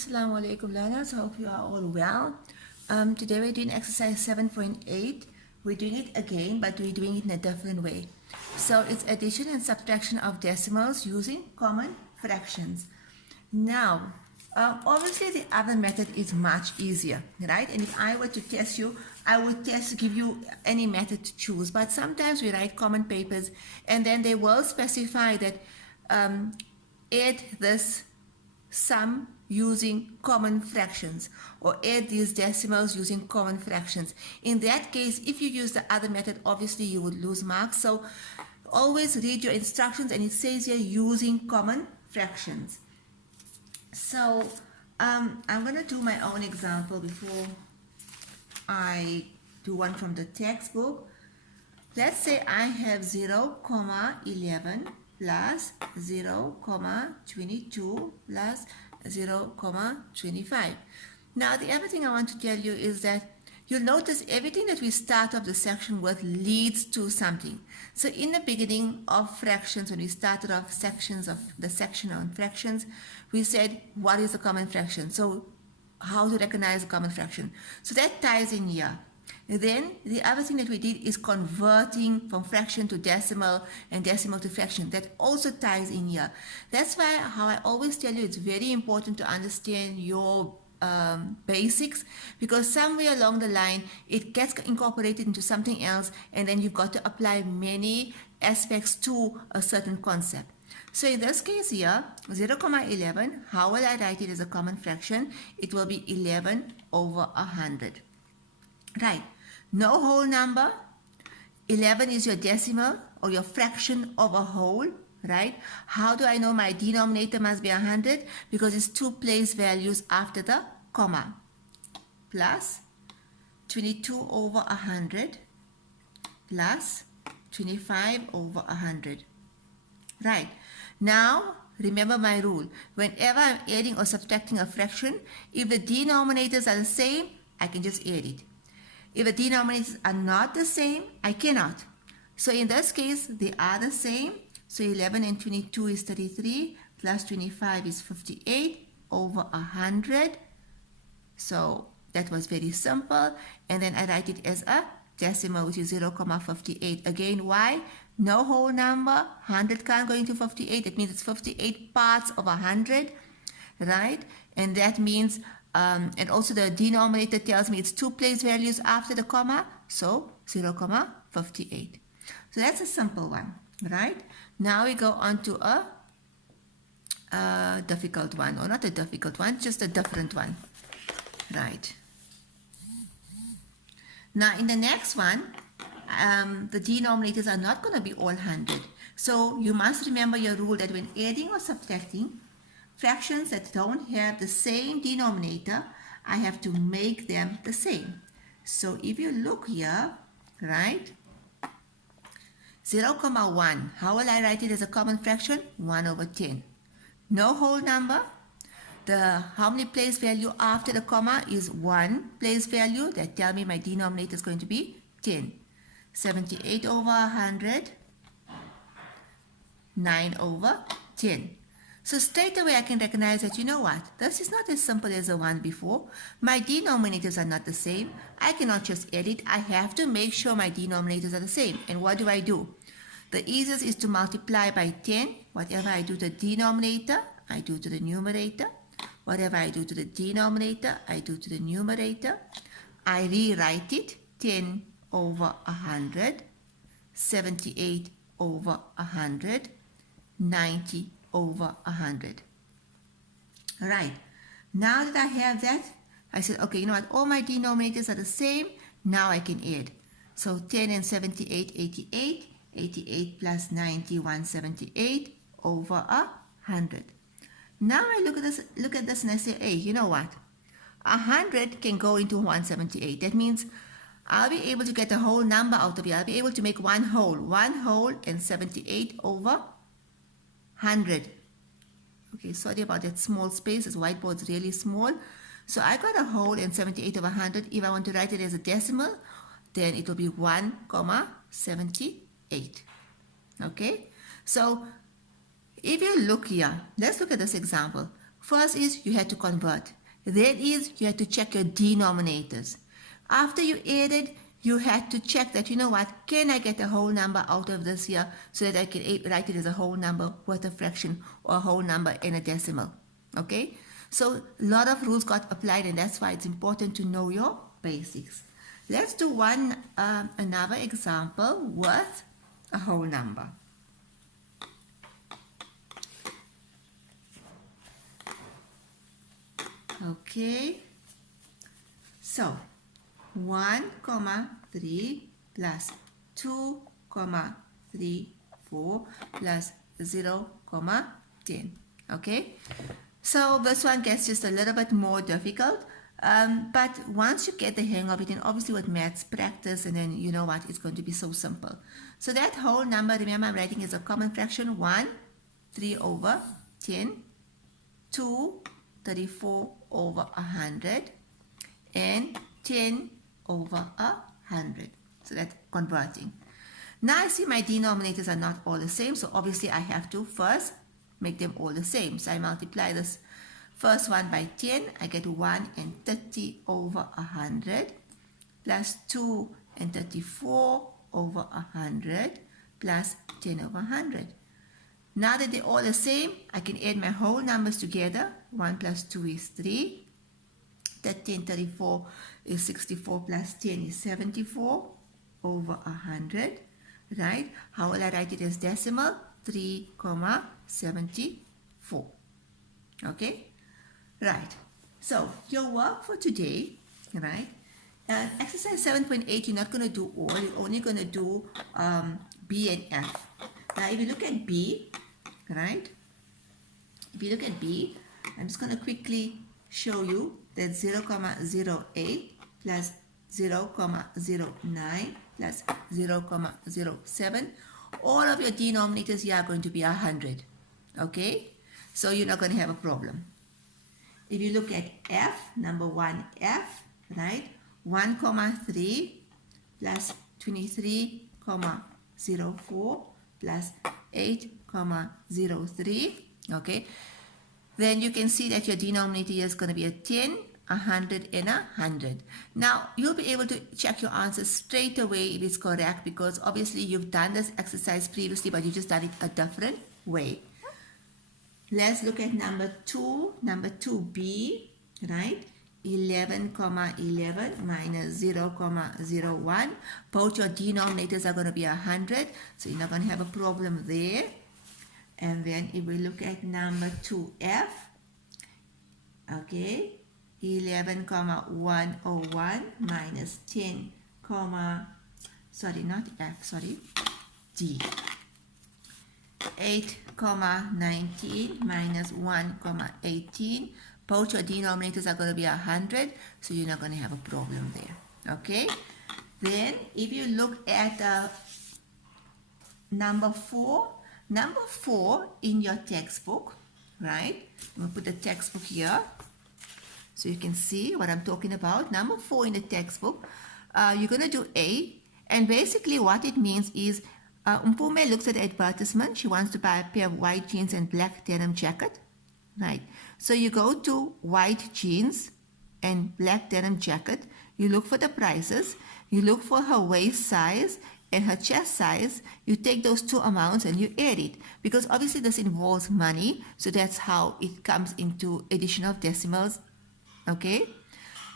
Assalamu alaikum learners, hope you are all well. Today we're doing exercise 7.8. We're doing it again, but we're doing it in a different way. So it's addition and subtraction of decimals using common fractions. Now, obviously the other method is much easier, right? And if I were to test you, I would give you any method to choose. But sometimes we write common papers and then they will specify that add this sum using common fractions or add these decimals using common fractions. In that case, if you use the other method, obviously you would lose marks. So always read your instructions, and it says here using common fractions. So I'm going to do my own example before I do one from the textbook. Let's say I have 0,11 plus 0,22 plus 0,25. Now the other thing I want to tell you is that you'll notice everything that we start off the section with leads to something. So in the beginning of fractions, when we started off sections of the section on fractions, we said what is a common fraction? So how to recognize a common fraction? So that ties in here. And then the other thing that we did is converting from fraction to decimal and decimal to fraction. That also ties in here. That's why how I always tell you it's very important to understand your basics, because somewhere along the line it gets incorporated into something else, and then you've got to apply many aspects to a certain concept. So in this case here, 0,11, how will I write it as a common fraction? It will be 11 over 100. Right, no whole number. 11 is your decimal or your fraction of a whole, right? How do I know my denominator must be 100? Because it's two place values after the comma. Plus 22 over 100 plus 25 over 100. Right, now remember my rule. Whenever I'm adding or subtracting a fraction, if the denominators are the same, I can just add it. If the denominators are not the same, I cannot. So in this case, they are the same. So 11 and 22 is 33, plus 25 is 58 over 100. So that was very simple. And then I write it as a decimal, which is 0,58. Again, why? No whole number. 100 can't go into 58. That means it's 58 parts of 100, right? And that means and also the denominator tells me it's two place values after the comma, so 0,58. So that's a simple one, right? Now we go on to a difficult one, or not a difficult one, just a different one, right? Now in the next one, the denominators are not going to be all 100. So you must remember your rule that when adding or subtracting fractions that don't have the same denominator, I have to make them the same. So if you look here, right, 0,1, how will I write it as a common fraction? 1 over 10. No whole number. How many place value after the comma is 1 place value. That tells me my denominator is going to be 10. 78 over 100, 9 over 10. So straight away I can recognize that, you know what, this is not as simple as the one before. My denominators are not the same. I cannot just add it. I have to make sure my denominators are the same. And what do? The easiest is to multiply by 10. Whatever I do to the denominator, I do to the numerator. Whatever I do to the denominator, I do to the numerator. I rewrite it, 10 over 100, 78 over 100, 90 over 100. Right, now that I have that, I said, okay, you know what, all my denominators are the same. Now I can add. So 10 and 78, 88. 88 plus 90, 178 over 100. Now I look at this and I say, hey, you know what, 100 can go into 178. That means I'll be able to get a whole number out of it. I'll be able to make one whole and 78 over 100. Okay, sorry about that small space. This whiteboard's really small. So I got a whole and 78 over 100. If I want to write it as a decimal, then it will be 1,78. Okay, so if you look here, let's look at this example. First is you had to convert. Then is you had to check your denominators. After you added, you had to check that, you know what, can I get a whole number out of this here so that I can write it as a whole number with a fraction or a whole number in a decimal. Okay? So a lot of rules got applied, and that's why it's important to know your basics. Let's do another example with a whole number. Okay, so 1,3 plus 2,34 plus 0,10. Okay, so this one gets just a little bit more difficult, but once you get the hang of it, and obviously with maths practice, and then you know what, it's going to be so simple. So that whole number, remember I'm writing as a common fraction, 3 over 10, 34 over 100, and 10 over 100. So that's converting. Now I see my denominators are not all the same, so obviously I have to first make them all the same. So I multiply this first one by 10, I get 1 and 30 over 100, plus 2 and 34 over 100, plus 10 over 100. Now that they're all the same, I can add my whole numbers together. 1 plus 2 is 3. 30 and 34 is 64 plus 10 is 74 over 100. Right? How will I write it as decimal? 3,74. Okay? Right. So, your work for today, right? Exercise 7.8, you're not going to do all. You're only going to do B and F. Now, if you look at B, right? If you look at B, I'm just going to quickly show you that 0,08 plus 0,09 plus 0,07. All of your denominators here are going to be 100. Okay? So you're not going to have a problem. If you look at F, number 1F, right? 1,3 plus 23,04 plus 8,03. Okay? Then you can see that your denominator here is going to be a 10, 100, and 100. Now, you'll be able to check your answers straight away if it's correct, because obviously you've done this exercise previously, but you just done it a different way. Let's look at number 2, number 2B, right? 11,11 minus 0,01. Both your denominators are going to be 100, so you're not going to have a problem there. And then if we look at number 2F, okay, 11,101 minus 10, sorry, not F, sorry, D. 8,19 minus 1,18. Both your denominators are going to be 100, so you're not going to have a problem there. Okay? Then, if you look at number 4 in your textbook, right? I'm going to put the textbook here so you can see what I'm talking about. Number 4 in the textbook, you're going to do A, and basically what it means is Umpume looks at the advertisement. She wants to buy a pair of white jeans and black denim jacket, right? So you go to white jeans and black denim jacket. You look for the prices. You look for her waist size and her chest size. You take those two amounts and you add it, because obviously this involves money. So that's how it comes into addition of decimals. Okay.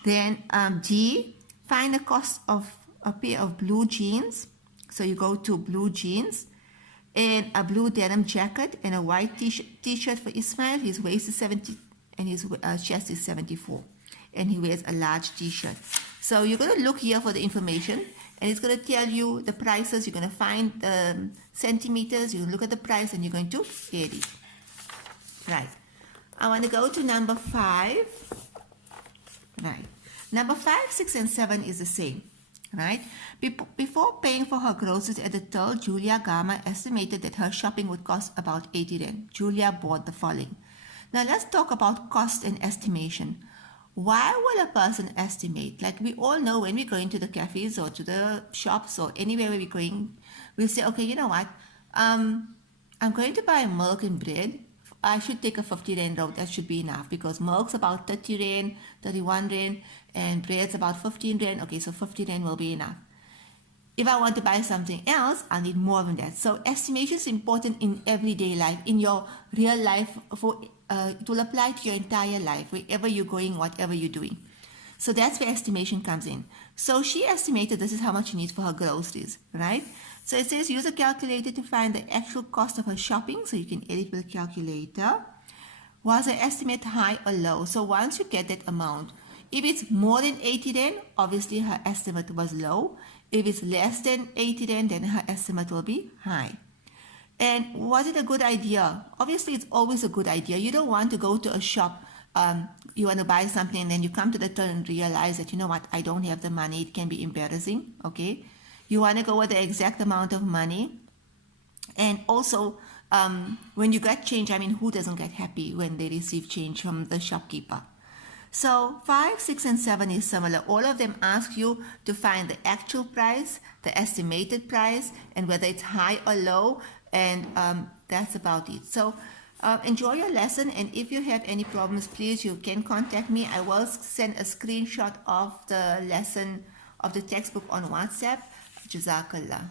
Then D, find the cost of a pair of blue jeans. So you go to blue jeans and a blue denim jacket and a white t-shirt for Ismail. His waist is 70 and his chest is 74. And he wears a large t-shirt. So you're going to look here for the information, and it's going to tell you the prices. You're going to find the centimeters. You look at the price and you're going to add it. Right. I want to go to number 5. Right. Number 5, 6, and 7 is the same. Right? Before paying for her groceries at the till, Julia Gama estimated that her shopping would cost about 80 rand. Julia bought the following. Now let's talk about cost and estimation. Why will a person estimate? Like we all know, when we go into the cafes or to the shops or anywhere where we're going, we'll say, okay, you know what? I'm going to buy milk and bread I should take a 50 rand route. That should be enough because milk's about 30 rand, 31 rand, and bread's about 15 rand. Okay, so 50 rand will be enough. If I want to buy something else, I'll need more than that. So estimation is important in everyday life, in your real life. It will apply to your entire life, wherever you're going, whatever you're doing. So that's where estimation comes in. So she estimated this is how much she needs for her groceries, right? So it says use a calculator to find the actual cost of her shopping. So you can edit with a calculator. Was her estimate high or low? So once you get that amount, if it's more than 80 rand, obviously her estimate was low. If it's less than 80 rand, then her estimate will be high. And was it a good idea? Obviously, it's always a good idea. You don't want to go to a shop, you want to buy something, and then you come to the turn and realize that, you know what, I don't have the money. It can be embarrassing, okay? You want to go with the exact amount of money. And also, when you get change, I mean, who doesn't get happy when they receive change from the shopkeeper? So 5, 6, and 7 is similar. All of them ask you to find the actual price, the estimated price, and whether it's high or low, and that's about it. So enjoy your lesson, and if you have any problems, please, you can contact me. I will send a screenshot of the lesson, of the textbook on WhatsApp. Jazakallah.